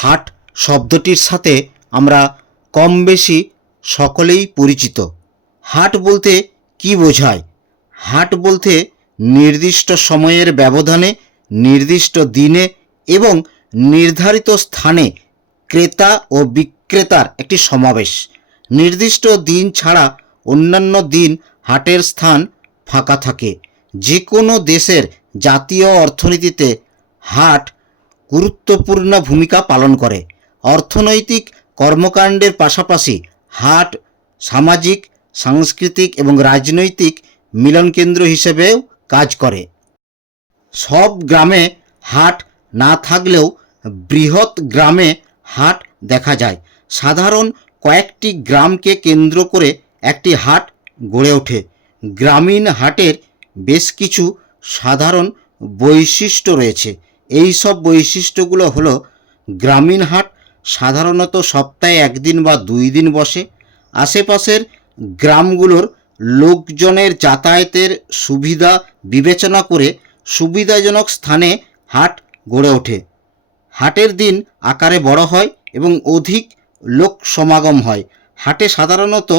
হাট শব্দটির সাথে আমরা কম বেশি সকলেই পরিচিত। হাট বলতে কি বোঝায়? হাট বলতে নির্দিষ্ট সময়ের ব্যবধানে, নির্দিষ্ট দিনে এবং নির্ধারিত স্থানে ক্রেতা ও বিক্রেতার একটি সমাবেশ। নির্দিষ্ট দিন ছাড়া অন্যান্য দিন হাটের স্থান ফাঁকা থাকে। যে কোনো দেশের জাতীয় অর্থনীতিতে হাট গুরুত্বপূর্ণ ভূমিকা পালন করে। অর্থনৈতিক কর্মকাণ্ডের পাশাপাশি হাট সামাজিক, সাংস্কৃতিক এবং রাজনৈতিক মিলনকেন্দ্র হিসেবেও কাজ করে। সব গ্রামে হাট না থাকলেও বৃহৎ গ্রামে হাট দেখা যায়। সাধারণ কয়েকটি গ্রামকে কেন্দ্র করে একটি হাট গড়ে ওঠে। গ্রামীণ হাটের বেশ কিছু সাধারণ বৈশিষ্ট্য রয়েছে। এই সব বৈশিষ্ট্যগুলো হলো: গ্রামীণ হাট সাধারণত সপ্তাহে একদিন বা 2 দিন বসে। আশেপাশের গ্রামগুলোর লোকজনের যাতায়াতের সুবিধা বিবেচনা করে সুবিধাজনক স্থানে হাট গড়ে ওঠে। হাটের দিন আকারে বড় হয় এবং অধিক লোক সমাগম হয়। হাটে সাধারণত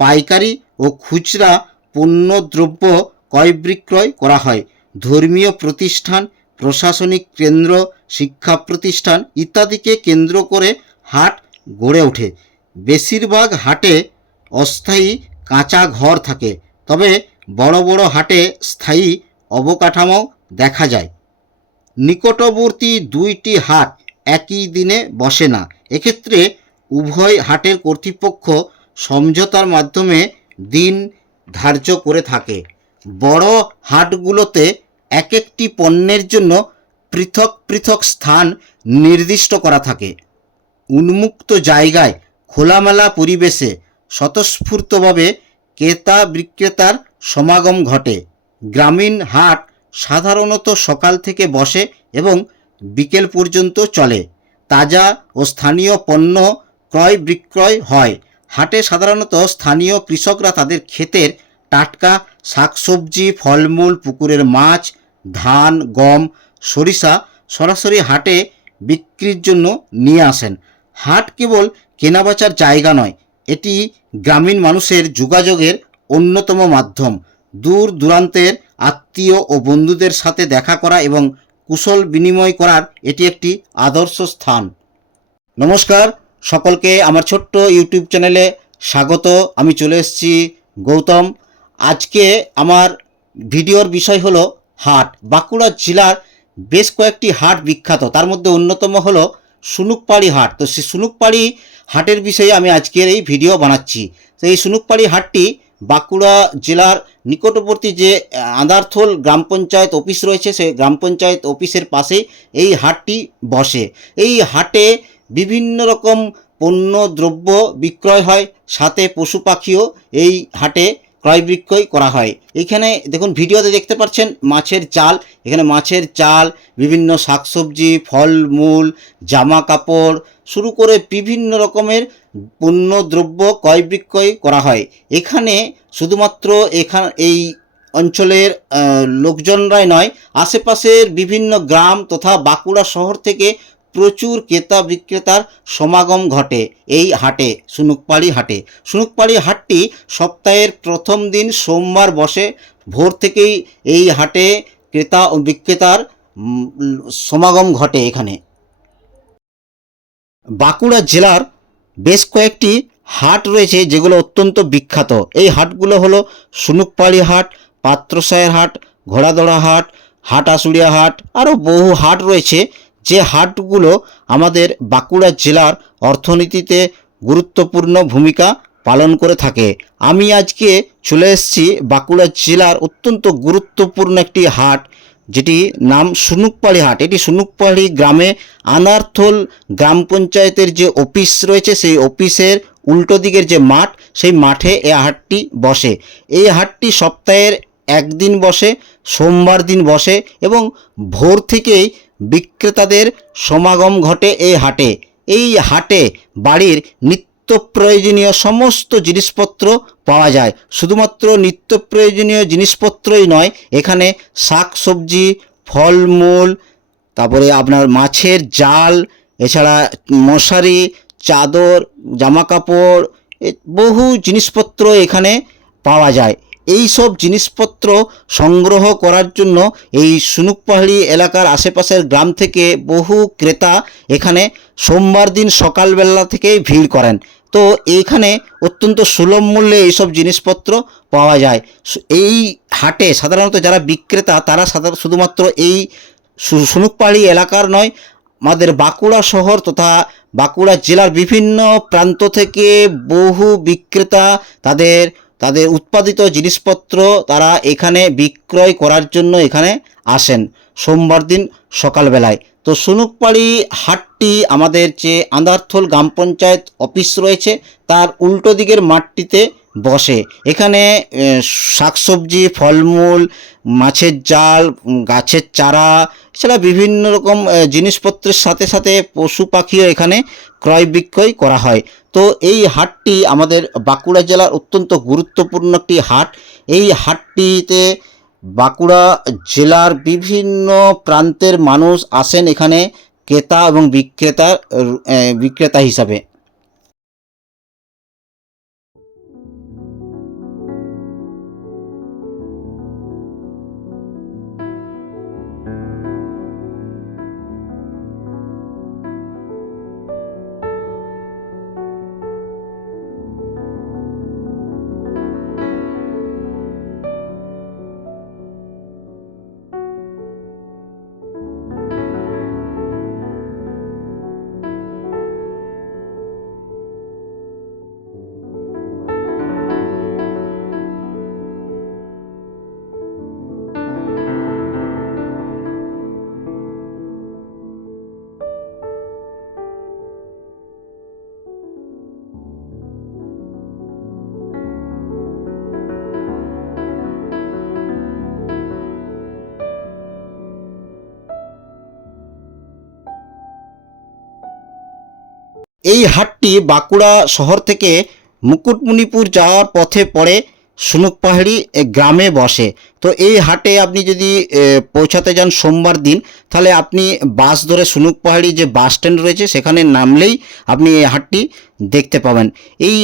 পাইকারি ও খুচরা পণ্যদ্রব্য ক্রয় বিক্রয় করা হয়। ধর্মীয় প্রতিষ্ঠান, প্রশাসনিক কেন্দ্র, শিক্ষা প্রতিষ্ঠান ইত্যাদিকে কেন্দ্র করে হাট গড়ে ওঠে। বেশিরভাগ হাটে অস্থায়ী কাঁচা ঘর থাকে, তবে বড় বড় হাটে স্থায়ী অবকাঠামো দেখা যায়। নিকটবর্তী 2টি হাট একই দিনে বসে না। এক্ষেত্রে উভয় হাটের কর্তৃপক্ষ সমঝোতার মাধ্যমে দিন ধার্য করে থাকে। বড় হাটগুলোতে এক একটি পণ্যের জন্য পৃথক পৃথক স্থান নির্দিষ্ট করা থাকে। উন্মুক্ত জায়গায় খোলামেলা পরিবেশে স্বতঃস্ফূর্তভাবে ক্রেতা বিক্রেতার সমাগম ঘটে। গ্রামীণ হাট সাধারণত সকাল থেকে বসে এবং বিকেল পর্যন্ত চলে। তাজা ও স্থানীয় পণ্য ক্রয় বিক্রয় হয়। হাটে সাধারণত স্থানীয় কৃষকরা তাদের ক্ষেতের টাটকা শাকসবজি, ফলমূল, পুকুরের মাছ, ধান, গম, সরিষা সরাসরি হাটে বিক্রির জন্য নিয়ে আসেন। হাট কেবল কেনাবেচার জায়গা নয়, এটি গ্রামীণ মানুষের যোগাযোগের অন্যতম মাধ্যম। দূর দূরান্তের আত্মীয় ও বন্ধুদের সাথে দেখা করা এবং কুশল বিনিময় করার এটি একটি আদর্শ স্থান। নমস্কার সকলকে, আমার ছোট্ট ইউটিউব চ্যানেলে স্বাগত। আমি চলে এসেছি গৌতম। আজকে আমার ভিডিওর বিষয় হলো হাট। বাঁকুড়া জেলার বেশ কয়েকটি হাট বিখ্যাত, তার মধ্যে অন্যতম হলো সুনুকপাড়ি হাট। তো সেই সুনুকপাড়ি হাটের বিষয়ে আমি আজকের এই ভিডিও বানাচ্ছি। তো এই সুনুকপাড়ি হাটটি বাঁকুড়া জেলার নিকটবর্তী যে আন্দারথোল গ্রাম পঞ্চায়েত অফিস রয়েছে, সেই গ্রাম পঞ্চায়েত অফিসের পাশে এই হাটটি বসে। এই হাটে বিভিন্ন রকম পণ্য দ্রব্য বিক্রয় হয়, সাথে পশু পাখিও এই হাটে ক্রয় বিক্রয় করা হয়। এখানে দেখুন, ভিডিওতে দেখতে পাচ্ছেন মাছের জাল। এখানে মাছের জাল, বিভিন্ন শাকসবজি, ফলমূল, জামা কাপড় শুরু করে বিভিন্ন রকমের পণ্য দ্রব্য ক্রয় বিক্রয় করা হয়। এখানে শুধুমাত্র এই অঞ্চলের লোকজনরাই নয়, আশেপাশের বিভিন্ন গ্রাম তথা বাঁকুড়া শহর থেকে প্রচুর ক্রেতা বিক্রেতার সমাগম ঘটে এই হাটে, সুনুকপাড়ি হাটে। সুনুকপাড়ি হাটটি সপ্তাহের প্রথম দিন সোমবার বসে। ভোর থেকেই এই হাটে ক্রেতা ও বিক্রেতার সমাগম ঘটে। এখানে বাঁকুড়া জেলার বেশ কয়েকটি হাট রয়েছে যেগুলো অত্যন্ত বিখ্যাত। এই হাটগুলো হলো সুনুকপাড়ি হাট, পাত্রসায়ের হাট, ঘোড়াদড়া হাট, হাট আশুলিয়া হাট, আরও বহু হাট রয়েছে যে হাটগুলো আমাদের বাঁকুড়া জেলার অর্থনীতিতে গুরুত্বপূর্ণ ভূমিকা পালন করে থাকে। আমি আজকে চলে এসেছি বাঁকুড়া জেলার অত্যন্ত গুরুত্বপূর্ণ একটি হাট, যেটি নাম সুনুকপাড়ি হাট। এটি সুনুকপাড়ি গ্রামে আন্দারথোল গ্রাম পঞ্চায়েতের যে অফিস রয়েছে, সেই অফিসের উল্টো দিকের যে মাঠ, সেই মাঠে এই হাটটি বসে। এই হাটটি সপ্তাহের একদিন বসে, সোমবার দিন বসে এবং ভোর থেকেই বিক্রেতাদের সমাগম ঘটে এই হাটে। এই হাটে বাড়ির নিত্য প্রয়োজনীয় সমস্ত জিনিসপত্র পাওয়া যায়। শুধুমাত্র নিত্য প্রয়োজনীয় জিনিসপত্রই নয়, এখানে শাক সবজি, ফলমূল, তারপরে আপনার মাছের জাল, এছাড়া মশারি, চাদর, জামা কাপড়, বহু জিনিসপত্র এখানে পাওয়া যায়। এই সব জিনিসপত্র সংগ্রহ করার জন্য এই সুনুক পাহাড়ি এলাকার আশেপাশের গ্রাম থেকে বহু ক্রেতা এখানে সোমবার দিন সকালবেলা থেকেই ভিড় করেন। তো এইখানে অত্যন্ত সুলভ মূল্যে এইসব জিনিসপত্র পাওয়া যায়। এই হাটে সাধারণত যারা বিক্রেতা তারা শুধুমাত্র এই সুনুক পাহাড়ি এলাকার নয়, আমাদের বাঁকুড়া শহর তথা বাঁকুড়া জেলার বিভিন্ন প্রান্ত থেকে বহু বিক্রেতা তাদের তাদের উৎপাদিত জিনিসপত্র তারা এখানে বিক্রয় করার জন্য এখানে আসেন সোমবার দিন সকালবেলায়। তো সুনুকপাড়ি হাটটি আমাদের যে আন্দারথল গ্রাম পঞ্চায়েত অফিস রয়েছে তার উল্টো দিকের মাঠটিতে বসে। এখানে শাকসবজি, ফলমূল, মাছের জাল, গাছের চারা, এছাড়া বিভিন্ন রকম জিনিসপত্রের সাথে সাথে পশু পাখিও এখানে ক্রয় বিক্রয় করা হয়। তো এই হাটটি আমাদের বাঁকুড়া জেলার অত্যন্ত গুরুত্বপূর্ণ একটি হাট। এই হাটটিতে বাঁকুড়া জেলার বিভিন্ন প্রান্তের মানুষ আসেন এখানে ক্রেতা এবং বিক্রেতা হিসাবে। এই হাটটি বাঁকুড়া শহর থেকে মুকুটমণিপুর যাওয়ার পথে পড়ে সুনুক পাহাড়ি গ্রামে বসে। তো এই হাটে আপনি যদি পৌঁছাতে যান সোমবার দিন, তাহলে আপনি বাস ধরে সুনুক পাহাড়ি যে বাস স্ট্যান্ড রয়েছে সেখানে নামলেই আপনি এই হাটটি দেখতে পাবেন। এই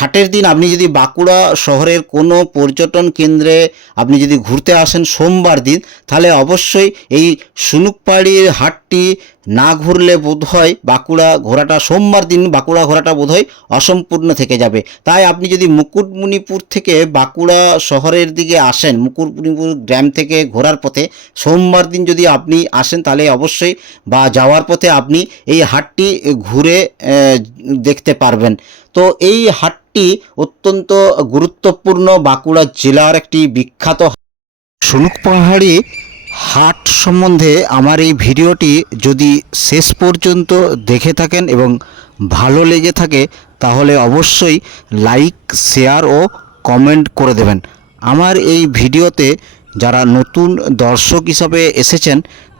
হাটের দিন আপনি যদি বাঁকুড়া শহরের কোনো পর্যটন কেন্দ্রে আপনি যদি ঘুরতে আসেন সোমবার দিন, তাহলে অবশ্যই এই সুনুক পাহাড়ির হাটটি না ঘুরলে বোধহয় সোমবার দিন বাঁকুড়া ঘোরাটা বোধহয় অসম্পূর্ণ থেকে যাবে। তাই আপনি যদি মুকুটমণিপুর থেকে বাঁকুড়া শহরের দিকে আসেন, মুকুটমণিপুর গ্রাম থেকে ঘোরার পথে সোমবার দিন যদি আপনি আসেন, তাহলে অবশ্যই যাওয়ার পথে আপনি এই হাটটি ঘুরে দেখতে পারবেন। তো এই হাটটি অত্যন্ত গুরুত্বপূর্ণ, বাঁকুড়া জেলার একটি বিখ্যাত সুনুক পাহাড়ি হাট সম্বন্ধে আমার এই ভিডিওটি যদি শেষ পর্যন্ত দেখে থাকেন এবং ভালো লেগে থাকে তাহলে অবশ্যই লাইক, শেয়ার ও কমেন্ট করে দেবেন। আমার এই ভিডিওতে যারা নতুন দর্শক হিসাবে এসেছেন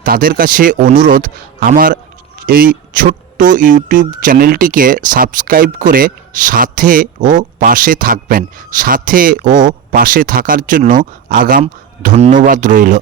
তাদের কাছে অনুরোধ, আমার এই ছোট্ট ইউটিউব চ্যানেলটিকে সাবস্ক্রাইব করে সাথে ও পাশে থাকবেন। সাথে ও পাশে থাকার জন্য আগাম ধন্যবাদ রইল।